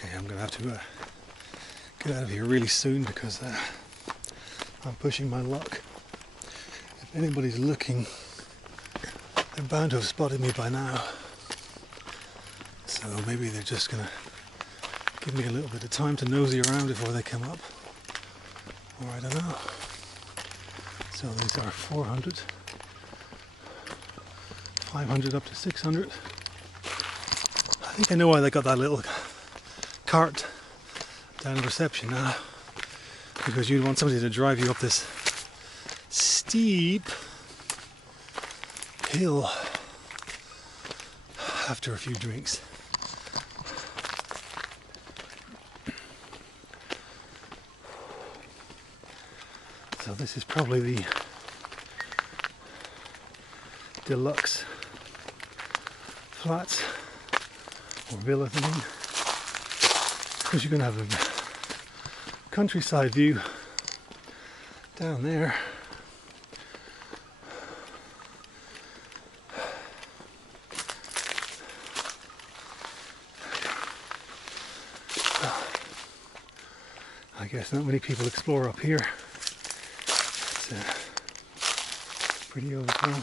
Okay, I'm gonna have to get out of here really soon because I'm pushing my luck. If anybody's looking, they're bound to have spotted me by now. So maybe they're just gonna give me a little bit of time to nosy around before they come up. Or I don't know. So these are 400, 500 up to 600. I think I know why they got that little cart down in reception now. Because you'd want somebody to drive you up this steep hill after a few drinks. So this is probably the deluxe flats or villa thing, because you're going to have a countryside view down there. I guess not many people explore up here. It's pretty overgrown.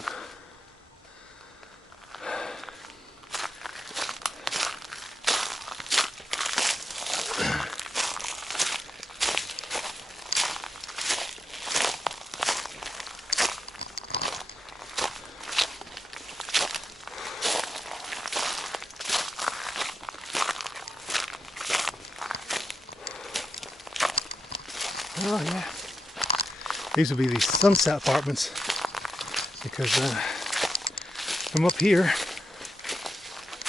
Oh yeah, these would be the sunset apartments, because from up here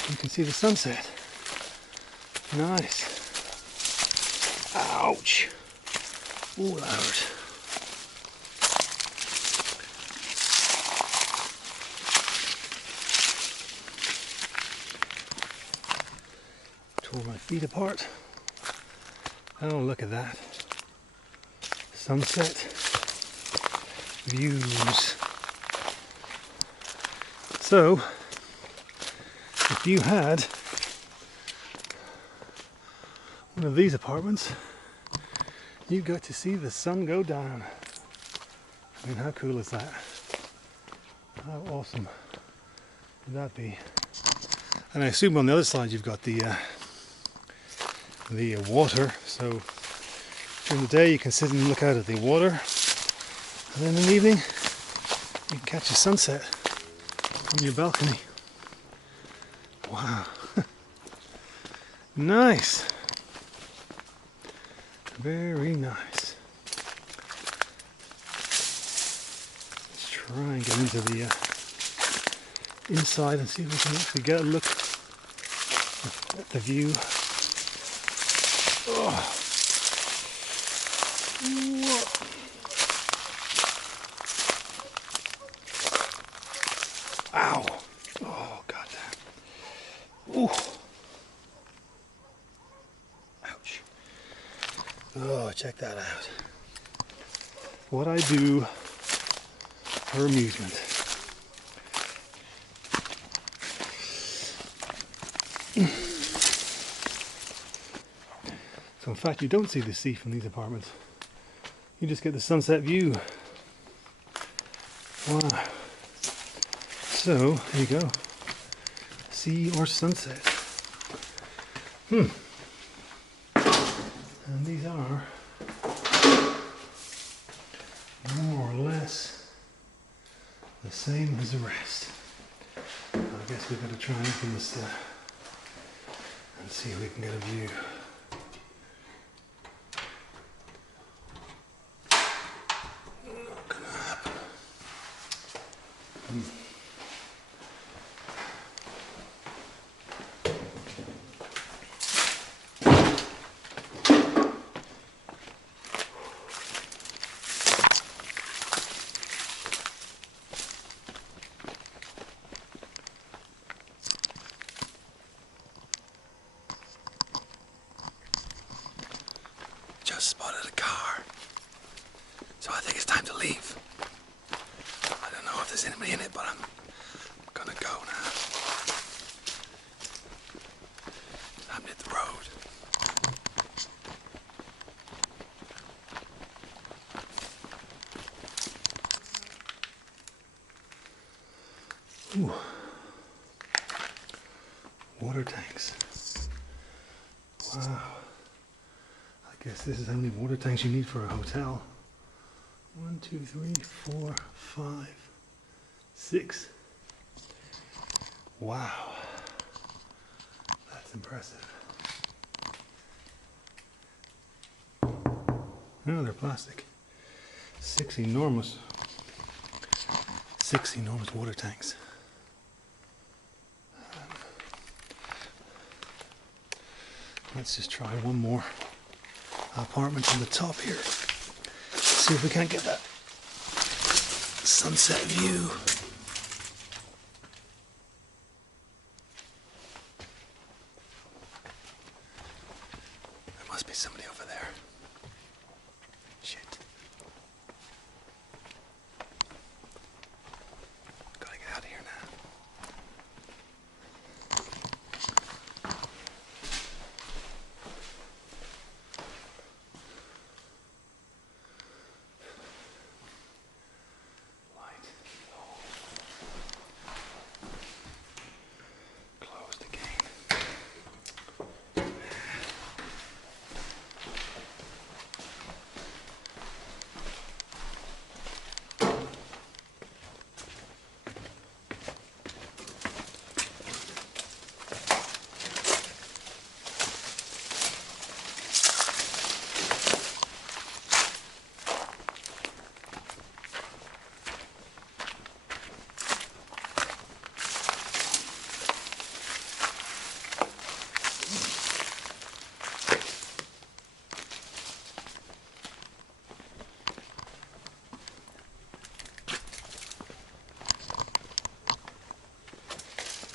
you can see the sunset. Nice. Ouch. Ooh, that hurt. Tore my feet apart. Oh, look at that. Sunset views. So, if you had one of these apartments, you got to see the sun go down. I mean, how cool is that? How awesome would that be? And I assume on the other side you've got the water, so during the day you can sit and look out at the water, and then in the evening you can catch a sunset from your balcony. Wow. Nice. Very nice. Let's try and get into the inside and see if we can actually get a look at the view. Oh. Whoa. Ow. Oh, God. Ooh. Ouch. Oh, check that out. What I do for amusement. So in fact, you don't see the sea from these apartments. You just get the sunset view. Wow. So, there you go. Sea or sunset. And these are more or less the same as the rest. I guess we've got to try and open this and see if we can get a view. Not gonna happen. Just spotted a car, so I think it's time to leave. I don't know if there's anybody in it, but I'm gonna go now. I'm at the road. Ooh. Water tanks. Wow. I guess this is how many water tanks you need for a hotel. 1, 2, 3, 4, 5, 6. Wow. That's impressive. No, they're plastic. 6 enormous water tanks. Let's just try one more apartment on the top here. See if we can't get that sunset view. There must be somebody over there. Shit. Gotta get out of here now. Closed again.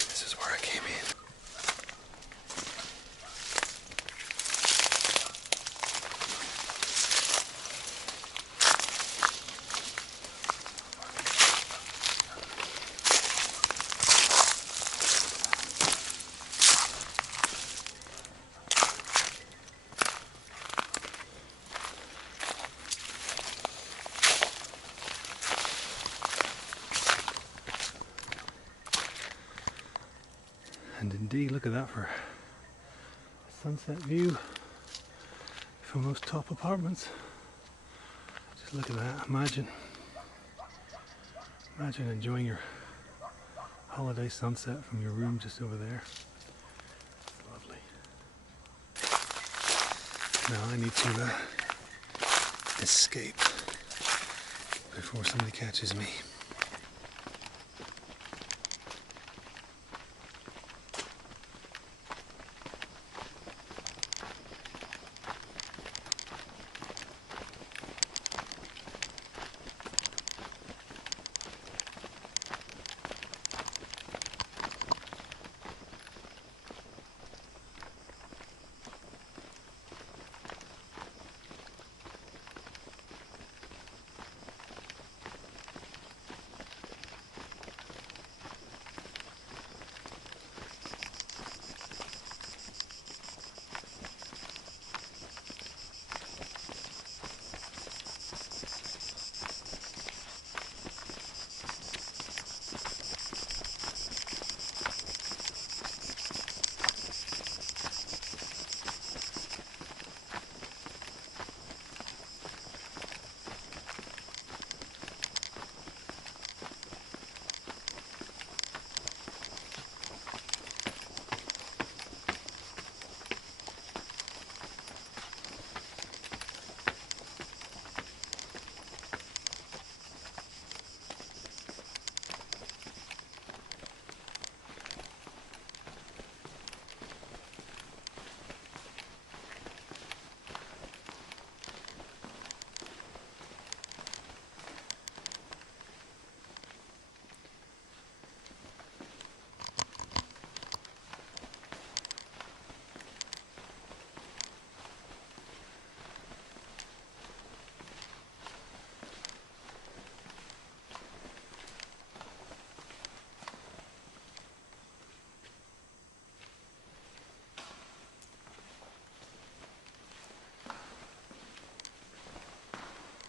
This is where I came in. And indeed, look at that for a sunset view from those top apartments. Just look at that. Imagine enjoying your holiday sunset from your room just over there. Lovely. Now I need to escape before somebody catches me.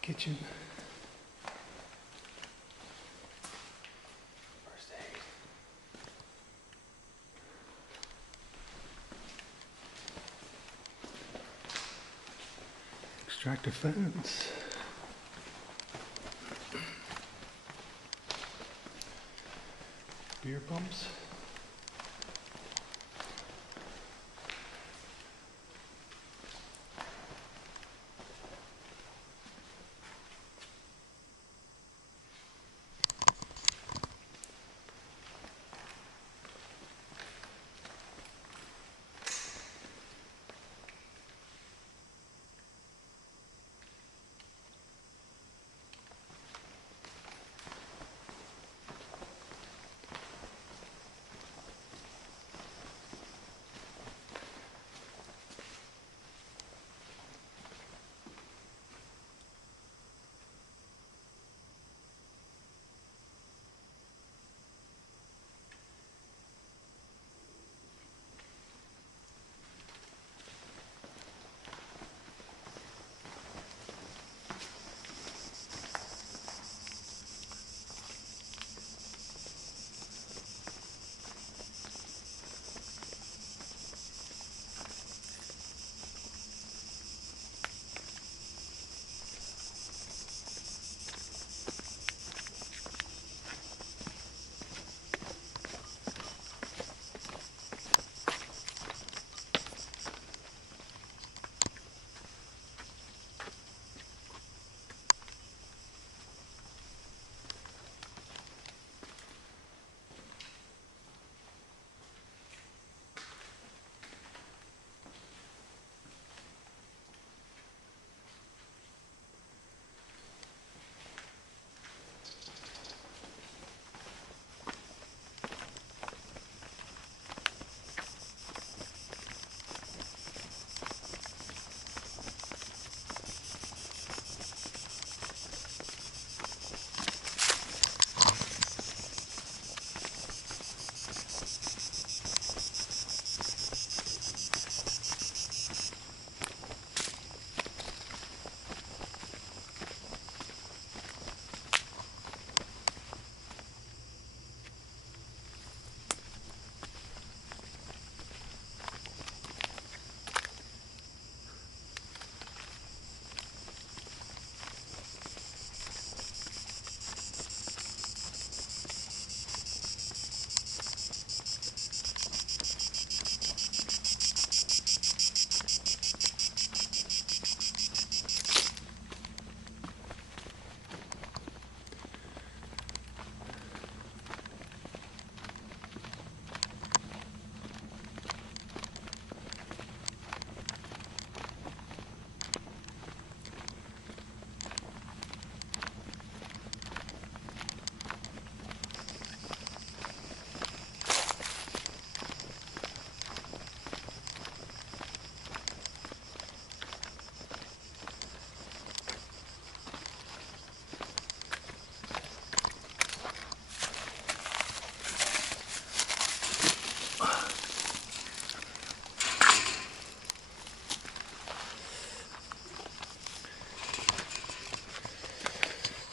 Kitchen. First aid. Extractor fans. Beer pumps.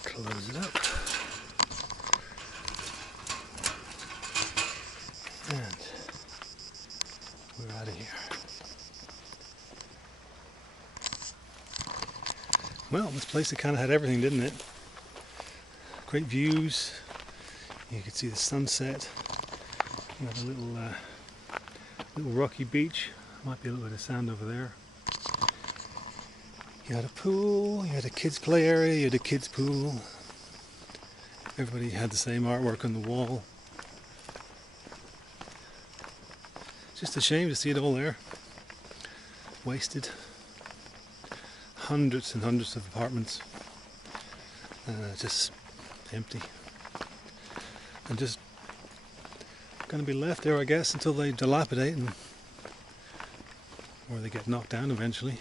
Close it up. And we're out of here. Well, this place kind of had everything, didn't it? Great views. You could see the sunset. You got a little rocky beach. Might be a little bit of sand over there. You had a pool, you had a kids' play area, you had a kids' pool. Everybody had the same artwork on the wall. Just a shame to see it all there. Wasted. Hundreds and hundreds of apartments. Just empty. And just going to be left there, I guess, until they dilapidate and or they get knocked down eventually.